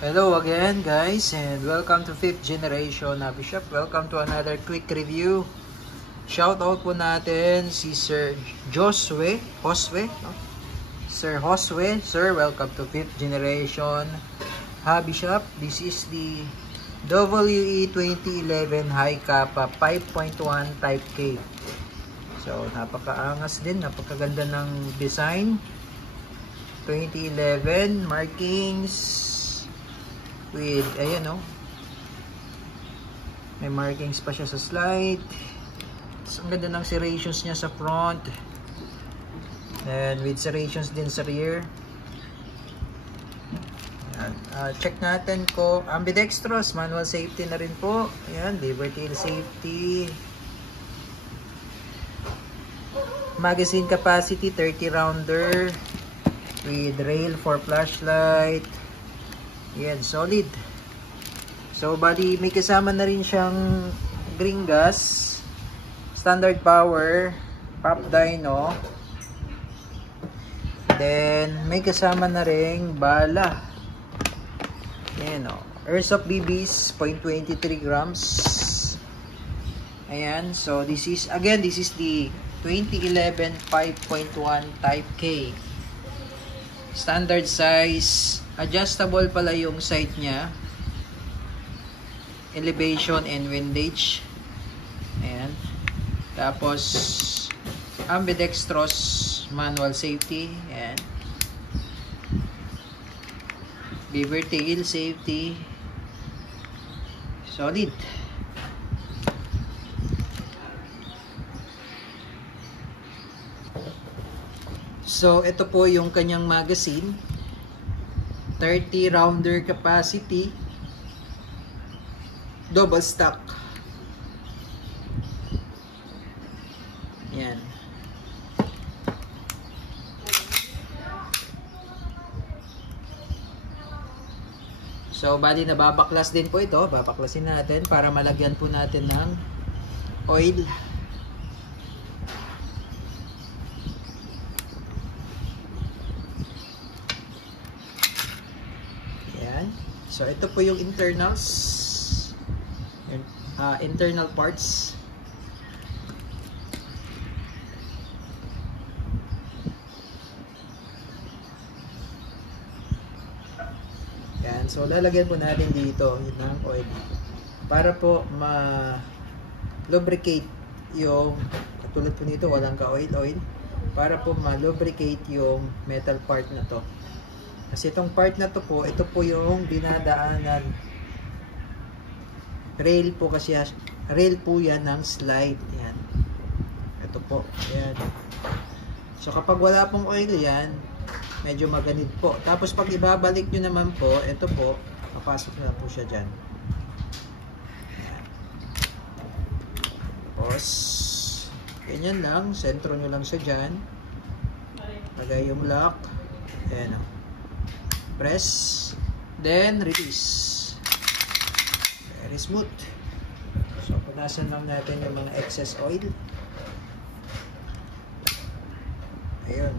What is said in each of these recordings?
Hello again guys, and welcome to 5th generation Hobby Shop. Welcome to another quick review. Shout out po natin si Sir Josue, no? Sir Josue, sir, welcome to 5th generation Hobby Shop. This is the WE 2011 High Kappa 5.1 Type K. So napakaangas din, napakaganda ng design. 2011 markings with, ayan o, may markings pa siya sa slide. So, ang ganda ng serrations niya sa front and with serrations din sa rear. Ayan. Check natin ko ambidextrous, manual safety na rin po. Ayan, liberty safety, magazine capacity 30 rounder with rail for flashlight. Yan, solid. So, bali, may kasama na rin siyang green gas, standard power, pop dyno. Then, may kasama na rin bala. Yan, o. Airsoft BBs, 0.23 grams. Ayan, so this is, again, this is the 2011 5.1 Type K. Standard size, adjustable pala yung sight niya, elevation and windage. Ayan. Tapos ambidextrous, manual safety. Ayan. Beaver tail safety, solid. So ito po yung kanyang magazine, 30 rounder capacity, double stock. Yan. So bali nababaklas din po ito, babaklasin natin para malagyan po natin ng oil. So ito po yung internals, internal parts. Yan, so lalagyan po natin dito ng oil para po ma-lubricate yung, katulad po nito walang ka-oil, para po ma-lubricate yung metal part na to. Kasi itong part na to po, ito po yung dinadaanan. Rail po kasi, rail po yan ng slide. Yan. Ito po. Yan. So kapag wala pong oil yan, medyo maganid po. Tapos pag ibabalik nyo naman po, ito po, papasok na po siya dyan. Yan. Tapos, ganyan lang. Sentro nyo lang siya dyan. Lagay yung lock. Ayan o. Press, then release. Very smooth. So, punasan lang natin yung mga excess oil. Ayun.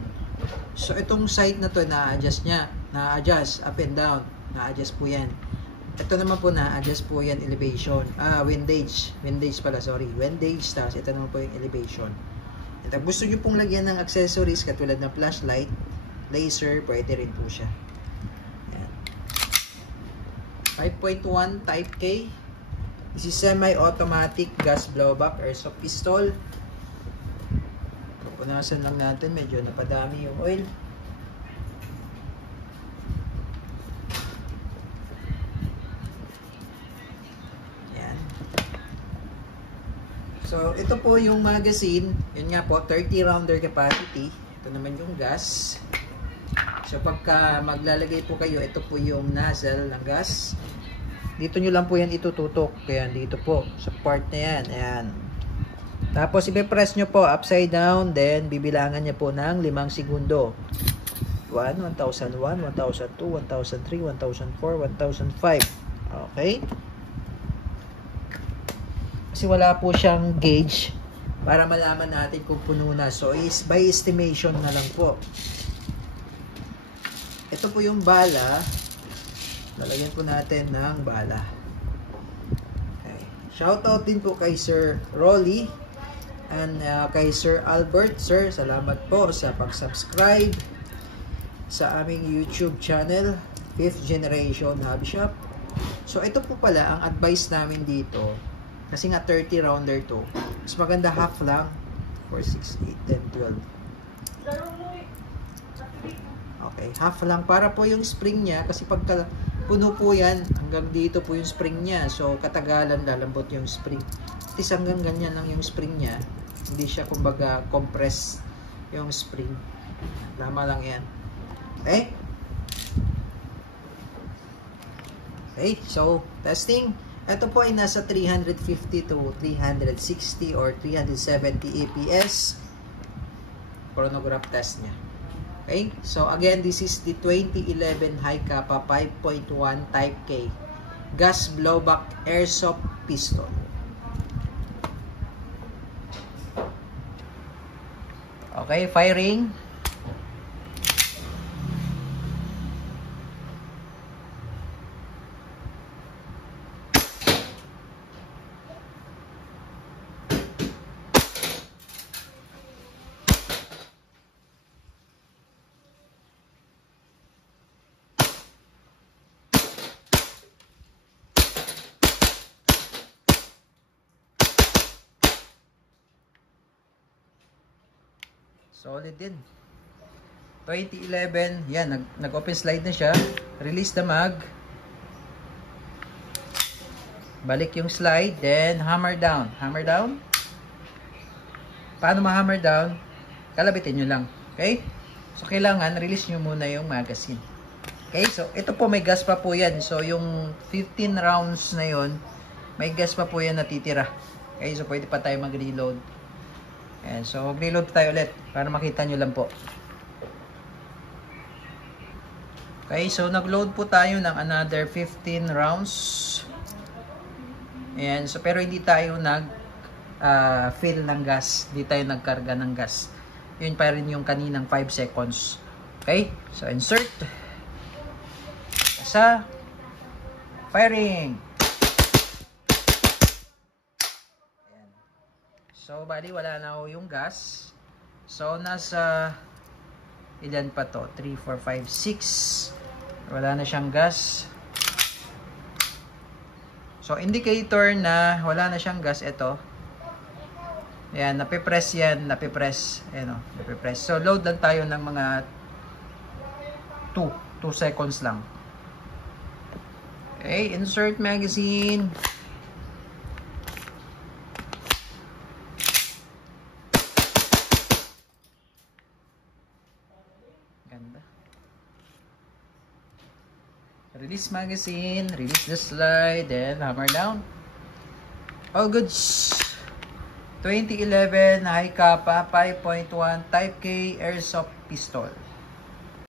So, itong side na to, na-adjust niya. Na-adjust, up and down. Na-adjust po yan. Ito naman po, na-adjust po yan, elevation. Windage. Windage pala, sorry. Windage, tapos ito naman po yung elevation. At gusto nyo pong lagyan ng accessories, katulad ng flashlight, laser, pwede rin po siya. 5.1 Type K. This is semi-automatic gas blowback airsoft pistol. Pupunasan lang natin, medyo napadami yung oil. Yan. So ito po yung magazine. Yun nga po, 30 rounder capacity. Ito naman yung gas. So pagka maglalagay po kayo, ito po yung nozzle ng gas. Dito nyo lang po yan itututok. Kaya dito po, sa part na yan. Ayan. Tapos ipe-press nyo po upside down. Then bibilangan nyo po ng 5 segundo. 1, 1001, 1002, 1003, 1004, 1005. Okay? Kasi wala po siyang gauge para malaman natin kung puno na. So is by estimation na lang po. Ito po yung bala. lalagyan po natin ng bala. Okay. Shoutout din po kay Sir Rolly and kay Sir Albert. Sir, salamat po sa pag-subscribe sa aming YouTube channel, 5th Generation Hobby Shop. So ito po pala ang advice namin dito, kasi nga 30 rounder to, mas maganda half lang. 4, 6, 8, 10, 12. Okay, half lang para po yung spring niya, kasi pagka puno po yan, hanggang dito po yung spring niya. So katagalan lalambot yung spring. At least hanggang ganyan lang yung spring niya. Hindi siya kumbaga compress yung spring. Tama lang yan. Okay? Okay, so testing. Ito po ay nasa 350 to 360 or 370 APS chronograph test niya. Okay, so again, this is the 2011 High Kappa 5.1 Type K gas blowback airsoft pistol. Okay, firing. Solid din. 2011, yan, nag-open slide na siya. Release the mag. Balik yung slide, then hammer down. Hammer down. Paano ma-hammer down? Kalabitin nyo lang. Okay? So, kailangan release nyo muna yung magazine. Okay? So, ito po may gas pa po yan. So, yung 15 rounds na yon, may gas pa po yan natitira. Okay? So, pwede pa tayo mag-reload. Ayan, so mag-reload tayo ulit para makita nyo lang po. Okay, so nag-load po tayo ng another 15 rounds. Ayan, so pero hindi tayo fill ng gas. Hindi tayo nagkarga ng gas. Yun pa rin yung kaninang 5 seconds. Okay, so insert. Sa firing. So, bali, wala na yung gas. So, nasa ilan pa to? 3, 4, 5, 6. Wala na siyang gas. So, indicator na wala na siyang gas, ito. Ayan, napipress yan. Napipress. Ayan o, napipress. So, load lang tayo ng mga 2 seconds lang. Okay, insert magazine. Release magazine, release the slide, then hammer down. All goods. 2011 High Kappa 5.1 Type K airsoft pistol.